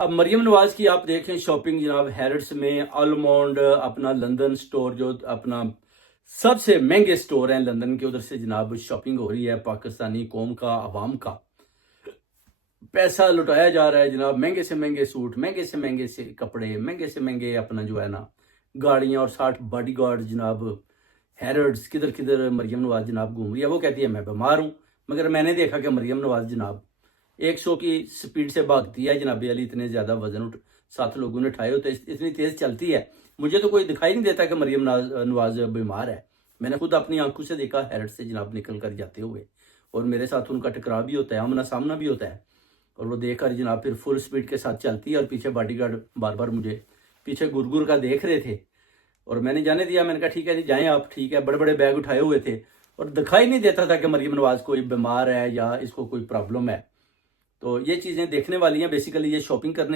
अब मरियम नवाज की आप देखें शॉपिंग जनाब हैरट्स में आलमोंड अपना लंदन स्टोर जो अपना सबसे महंगे स्टोर हैं लंदन के, उधर से जनाब शॉपिंग हो रही है। पाकिस्तानी कौम का, आवाम का पैसा लुटाया जा रहा है जनाब। महंगे से महंगे सूट, महंगे से महंगे से कपड़े, महंगे से महंगे अपना जो है ना गाड़ियाँ और 60 बॉडी गार्ड जनाब हैरड्स। किधर किधर मरियम नवाज जनाब घूम रही है। वो कहती है मैं बीमार हूँ, मगर मैंने देखा कि मरियम नवाज जनाब 100 की स्पीड से भागती है जनाब अली। इतने ज़्यादा वजन 7 लोगों ने उठाए होते, इतनी तेज़ चलती है। मुझे तो कोई दिखाई नहीं देता कि मरियम नवाज बीमार है। मैंने खुद अपनी आंखों से देखा हैरड से जनाब निकल कर जाते हुए, और मेरे साथ उनका टकराव भी होता है, आमना सामना भी होता है। और वो देख कर जनाब फिर फुल स्पीड के साथ चलती है, और पीछे बॉडीगार्ड बार बार मुझे पीछे गुरगुर का देख रहे थे, और मैंने जाने दिया। मैंने कहा ठीक है जी जाएँ आप, ठीक है। बड़े बड़े बैग उठाए हुए थे, और दिखाई नहीं देता था कि मरियम नवाज कोई बीमार है या इसको कोई प्रॉब्लम है। तो ये चीज़ें देखने वाली हैं। बेसिकली ये शॉपिंग करने